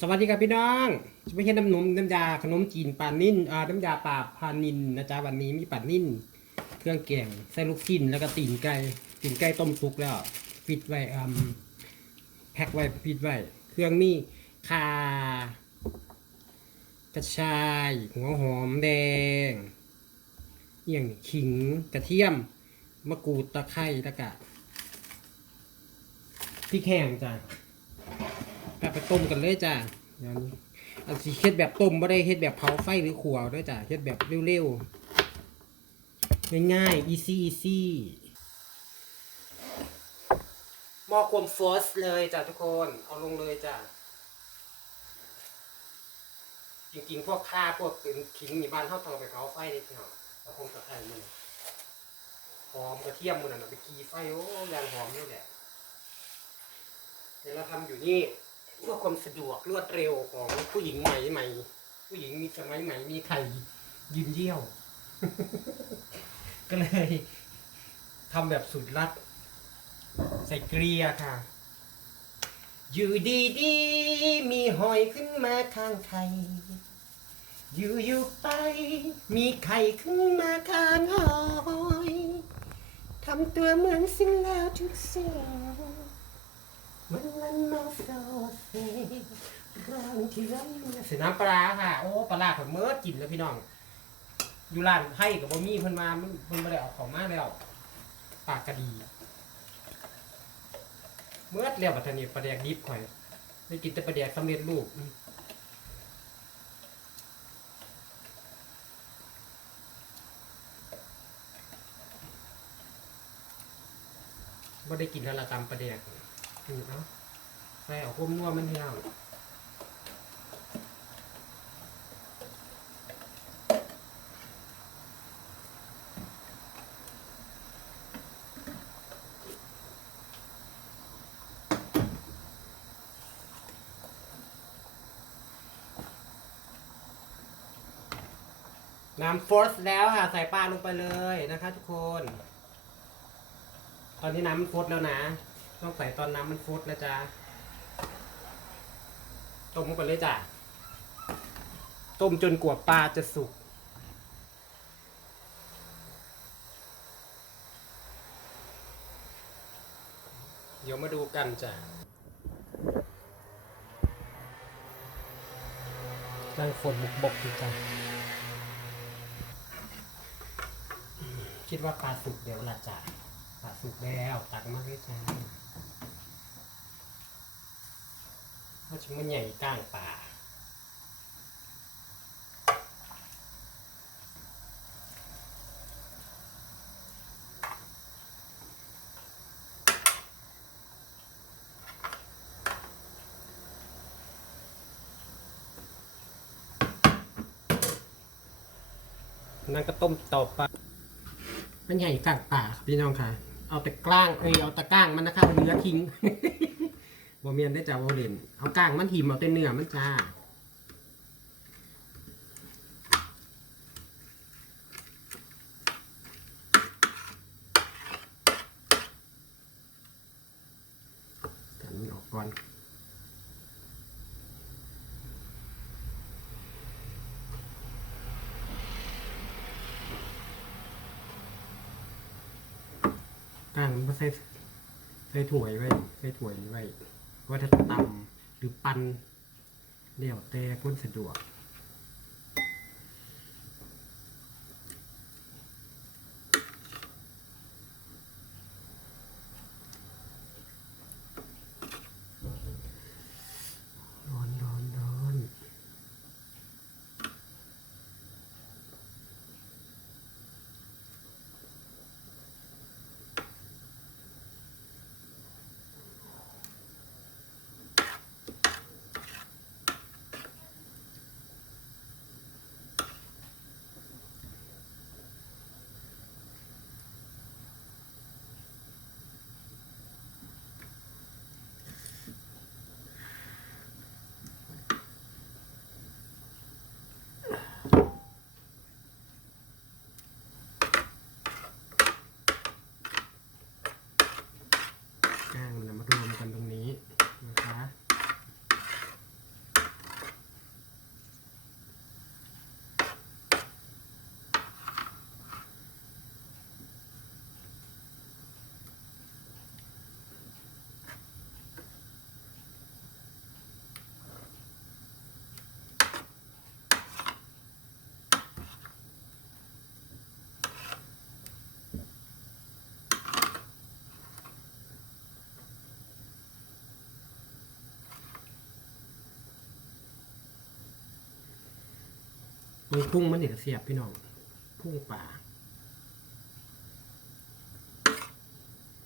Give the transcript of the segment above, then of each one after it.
สวัสดีครับพี่น้องจะไม่ใช่น้ำนมน้ำยาขนมจีนปลานิ่นอ่าน้ำยาปลาพานินนะจ๊ะวันนี้มีปลานิ่นเครื่องแกงใส่ลูกชิ้นแล้วก็ตีนไก่ตีนไก่ต้มสุกแล้วปิดไว้อืมแพ็คไว้ปิดไว้เครื่องมีข่ากระชายหัวหอมแดงเอหย่างขิงกระเทียมมะกรูดตะไคร้ตะกะพริกแห้งจ้ะ ไปต้มกันเลยจ้ะเดี๋ยวนี้อันสิเฮ็ดแบบต้มไม่ได้เฮ็ดแบบเผาไฟหรือขัวด้วยจ้ะเฮ็ดแบบเร็วๆง่ายๆ easy easy หม้อความฟอสเลยจ้ะทุกคนเอาลงเลยจ้ะจริงๆพวกข้าพวกขิงมีบ้านเท่าตองไปเผาไฟเลยพี่น้องแล้วคงตะไคร้มันหอมกระเทียมมันน่ะไปกีไฟโอ้ยางหอมนี่แหละเดี๋ยวเราทำอยู่นี่ เพื่อความสะดวกรวดเร็วของผู้หญิงใหม่ใหม่ ผู้หญิงมีสมัยใหม่มีไข่ยืนเยี่ยว ก็เลยทำแบบสุดลัด ใส่เกลียค่ะ อยู่ดีดีๆมีหอยขึ้นมาข้างไข่อยู่อยู่ๆไป มีไข่ขึ้นมาข้างหอยทำตัวเหมือนสิ่งแล้วทุกสิ่ง มันมันมาโซเซร่างที่รันเสียน้ำปลาค่ะ โอ้ปลาร้าผมเมื่อกินแล้วพี่น้อง อยู่ร้านไผ่กับบะมี่เพิ่นมามันเพิ่นม่ได้เอาของมาแล้ว ปากกระดีเมื่อแล้วบัดนี้ปลาแดกดิบข่อยได้กินแต่ปลาแดกสำเร็จรูปอืมบ่ได้กินแล้วละตามปลาแดก นี่เนาะใส่เอาคุ้มนัวมันเที่ยวน้ำฟอสแล้วค่ะ ใส่ปลาลงไปเลยนะคะทุกคน ตอนนี้น้ำมันฟดแล้วนะ ต้องใส่ตอนน้ำมันฟดนะจ๊ะต้มลงไปเลยจ้ะต้มจนกว่าปลาจะสุกเดี๋ยวมาดูกันจ้ะนั่งฝนบุกบกอยู่จ้ะคิดว่าปลาสุกเดี๋ยวละจ้ะปลาสุกแล้วตักมาเลยจ้า เพราะมันใหญ่ก้างปลานั่นก็ต้มต่อไปมันใหญ่กลางป่าครับพี่น้องค่ะ เอาแต่กล้าง เอ้ย เอาแต่ก้างมันนะคะเอาเนื้อทิ้ง บ่เมียนได้จ้าบ่เล่นเอาก้างมันหิมเอาแต่เนื้อมันจ้าฉันออกก่อนก้างมันก็ใส่ใส่ถ้วยไว้ใส่ถ้วยไว้ ว่าจะตำหรือปันเดี่ยวแต่คนสะดวก มีพุ่งมันเด็กเสียบพี่น้อง พุ่งป่า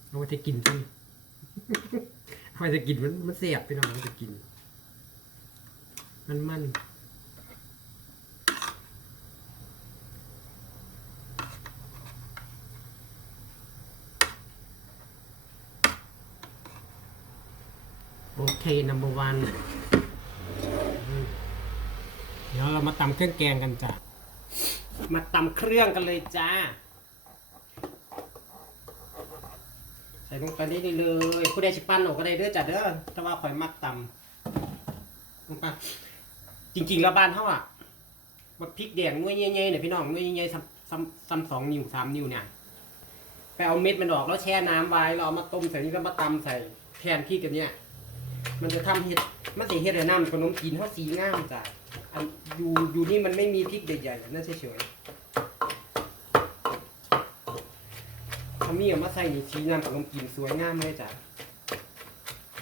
เอาไว้จะกินกันเอาไว้จะกินมันมันเสียบพี่น้องเอาไว้จะกิน มันมันโอเค number one ดี๋ยวเรามาตำเครื่องแกงกันจ้ะ มาตำเครื่องกันเลยจ้า ใส่ลงไปนี่ได้เลย ผู้ใดชิปั้นออกก็ได้เด้อจ้ะเด้อแต่ว่าข่อยมักตำลงไปจริงๆแล้วบ้านเขาอะบักพริกแดงหน่วยใหญ่ๆเนี่ยพี่น้องหน่วยใหญ่ๆซ้ำซ้ำซ้ำสองนิ้วสามนิ้วเนี่ยไปเอาเม็ดมันออกแล้วแช่น้ำไว้แล้วเอามาต้มใส่นี่แล้วมาตำใส่แทนพริกกันเนี่ยมันจะทำเห็ดมันจะเห็ดให้น้ำขนมกินเขาสีงามจ้ะ อันอยู่อยู่นี่มันไม่มีพริกใหญ่ๆนั่นเฉยๆเขามีเอามาใส่นี่สีน้ำขนมกินสวยงามเลยจ้ะ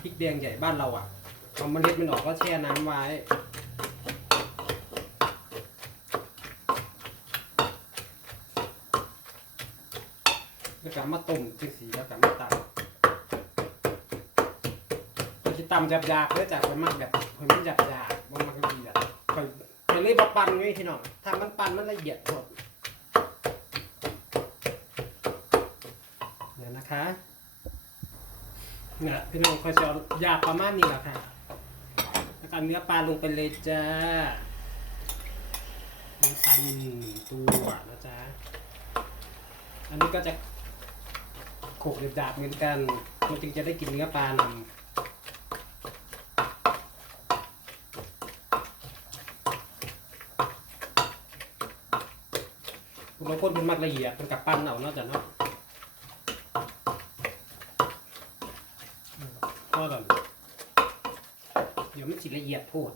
พริกแดงใหญ่บ้านเราอะเอาเมล็ดมันออกก็แช่น้ำไว้แล้วก็มาต้มจังสีแล้วก็มาตำเราจะตำหยาบๆเพื่อจะไปมักแบบให้มันหยาบๆ เลยบปั่นไว้พี่น้องถ้ามันปั่นมันละเอียดหมดเนี่ยนะคะเนี่ยพี่น้องคอยจะหยาบประมาณนี้แหละค่ะแล้วก็เนื้อปลาลงไปเลยจ้าเนื้อปลาหนึ่งตัวนะจ๊ะอันนี้ก็จะโขกหยาบเหมือนกันมันจึงจะได้กินเนื้อปลานำ บางคนเป็นมักละเอียดเป็นกับปั้นเอาเนอกจากเนาะก็แบบเดี๋ยวมันสิละเอียดโพด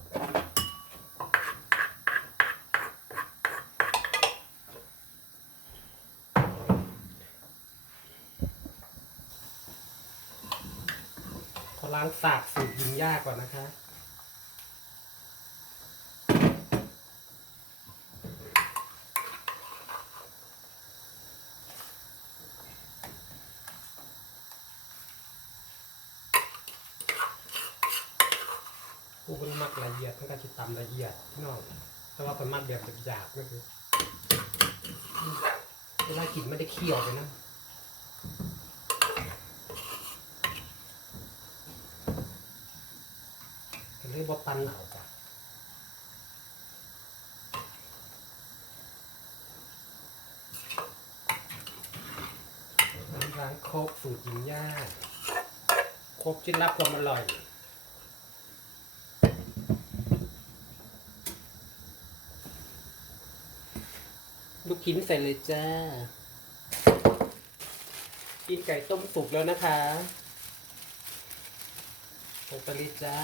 ขอล้างสากสูตรยิงยากก่อนนะคะ ผู้คนมักละเอียดต้องการจิตตำละเอียดพี่น้องแต่ว่าคนมักแบบหยาบๆก็คือเวลากินไม่ได้เคี่ยวเลยนะเรื่องว่าปันเอาจ้ะน้ำล้างโคกสูตรหญิงย่าโคกจิ้นรับความอร่อย ลูกชิ้นใส่เลยจ้า กินไก่ต้มสุกแล้วนะคะใส่ไปเลยจ้า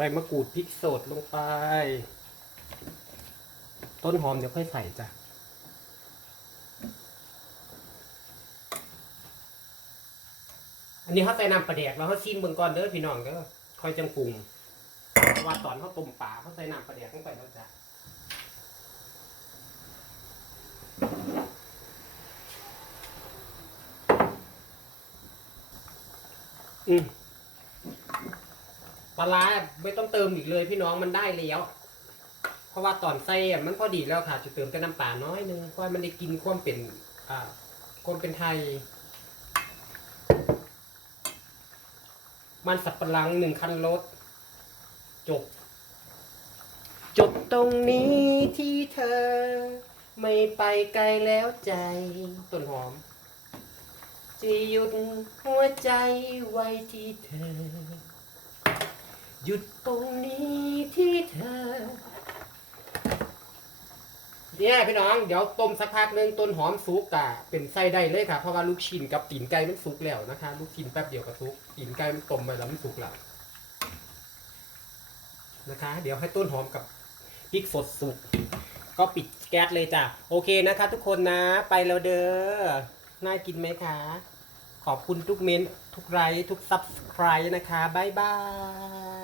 ใบมะกรูดพริกสดลงไป ต้นหอมเดี๋ยวค่อยใส่จ้ะอันนี้เขาใส่น้ำปลาแดกแล้วเขาซีมเบิ่งก่อนเด้อพี่น้องเด้อค่อยจังปรุงเพราะว่าตอนเขาต้มปลาเขาใส่น้ำปลาแดกลงไปแล้วจ้ะอืม ปลาร้าไม่ต้องเติมอีกเลยพี่น้องมันได้แล้วเพราะว่าตอนใส่มันพอดีแล้วค่ะจะเติมแต่น้ำปลาน้อยนึงเพราะว่ามันได้กินความเป็นอ่าความเป็นไทย มันสับปะหลังหนึ่งคันรถจบ จบตรงนี้ที่เธอ ไม่ไปไกลแล้วใจต้นหอมจะหยุดหัวใจไว้ที่เธอ หยุดตรงนี้ที่เธอ เนี่ยพี่น้องเดี๋ยวต้มสักพักหนึงต้นหอมสุกกะเป็นไส้ได้เลยค่ะ เพราะว่าลูกชิ้นกับตีนไก่มันสุกแล้วนะคะ ลูกชิ้นแป๊บเดียวก็สุกตีนไก่มันต้มไปแล้วมันสุกแล้วนะคะ เดี๋ยวให้ต้นหอมกับพริกสดสุกก็ปิดแก๊สเลยจ้ะโอเคนะคะ ทุกคนนะไปแล้วเด้อน่ากินไหมคะ ขอบคุณทุกเมนต์ทุกไลค์ทุกซับสไครต์นะคะ บ๊ายบาย